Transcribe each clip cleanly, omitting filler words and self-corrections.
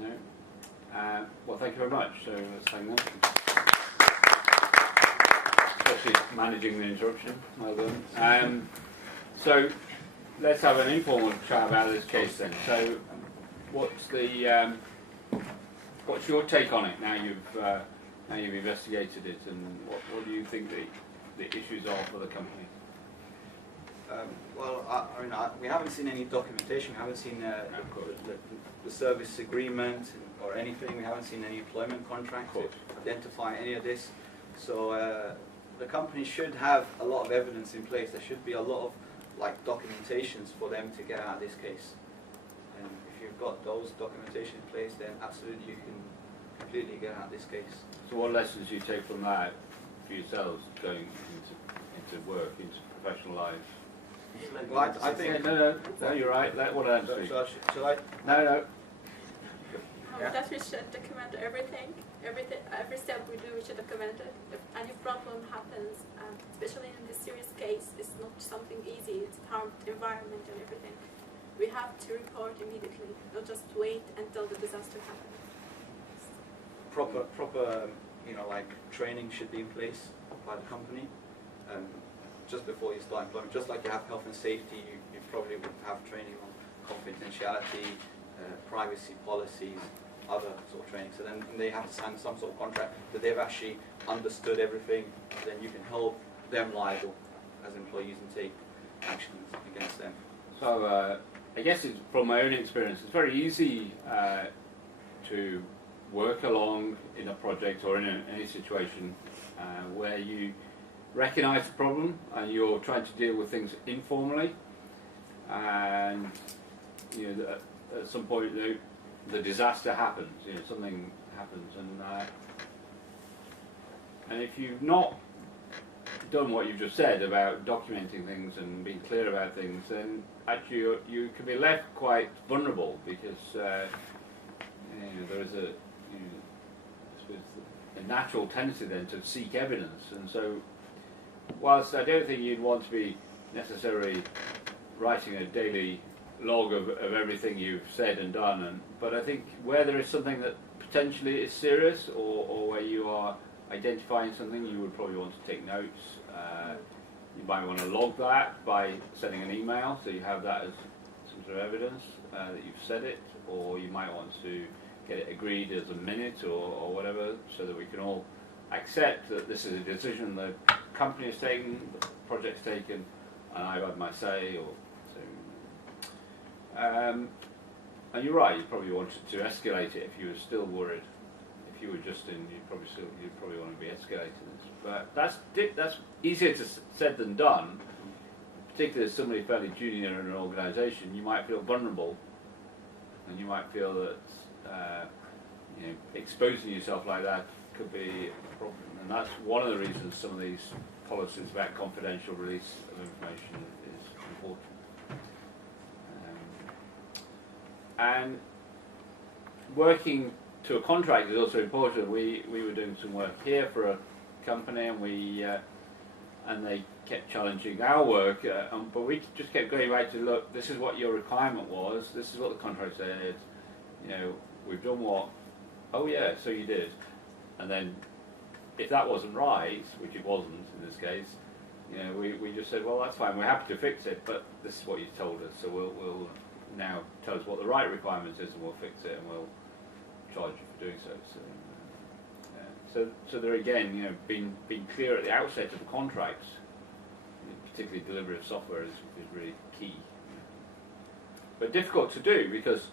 No? Well, thank you very much. So let's thank them. Especially managing the interruption. Well done. So let's have an informal chat about this case then. So what's your take on it now you've investigated it, and what do you think the issues are for the company? We haven't seen any documentation. We haven't seen the service agreement or anything. We haven't seen any employment contract to identify any of this. So the company should have a lot of evidence in place. There should be a lot of documentations for them to get out of this case. And if you've got those documentation in place, then absolutely you can completely get out of this case. So what lessons do you take from that for yourselves going into work, into professional life? Well, I think... No, you're right. What else? Shall I? No. Yeah. That we should document everything, every step we do, we should document it. If any problem happens, especially in this serious case, it's not something easy. It's harmed the environment and everything. We have to report immediately, not just wait until the disaster happens. Proper, training should be in place by the company. Just before you start employment, just like you have health and safety, you probably would have training on confidentiality, privacy policies, other sort of training. So then they have to sign some sort of contract that they've actually understood everything. Then you can hold them liable as employees and take actions against them. So I guess it's, from my own experience, it's very easy to work along in a project or in any situation where you recognise the problem and you're trying to deal with things informally, and at some point the disaster happens. Something happens, and if you've not done what you've just said about documenting things and being clear about things, then actually you can be left quite vulnerable, because there is a natural tendency then to seek evidence. And so whilst I don't think you'd want to be necessarily writing a daily log of everything you've said and done, but I think where there is something that potentially is serious, or where you are identifying something, you would probably want to take notes. You might want to log that by sending an email, so you have that as some sort of evidence that you've said it, or you might want to get it agreed as a minute or whatever, so that we can all accept that this is a decision the company has taken, the project's taken, and I've had my say. And you're right, you probably wanted to escalate it if you were still worried. If you were just in, you'd probably want to be escalating this. But that's easier said than done. Particularly as somebody fairly junior in an organisation, you might feel vulnerable, and you might feel that exposing yourself like that could be a problem. And that's one of the reasons some of these policies about confidential release of information is important. And working to a contract is also important. We were doing some work here for a company, and they kept challenging our work, but we just kept going back to, look, this is what your requirement was, this is what the contract said, we've done what, oh yeah, so you did. And then if that wasn't right, which it wasn't in this case, we just said, well, that's fine, we're happy to fix it, but this is what you told us, so we'll now tell us what the right requirement is, and we'll fix it, and we'll charge you for doing so. So there again, being clear at the outset of the contracts, particularly delivery of software, is really key. But difficult to do because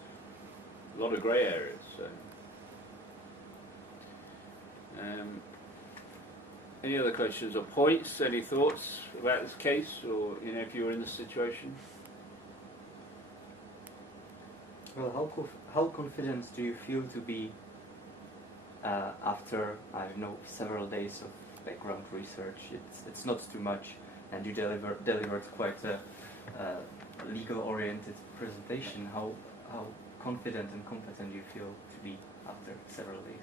a lot of grey areas. So. Any other questions or points? Any thoughts about this case, or if you were in this situation? Well, how confident do you feel to be after, I don't know, several days of background research? It's not too much, and you delivered quite a legal-oriented presentation. How confident and competent do you feel to be after several days?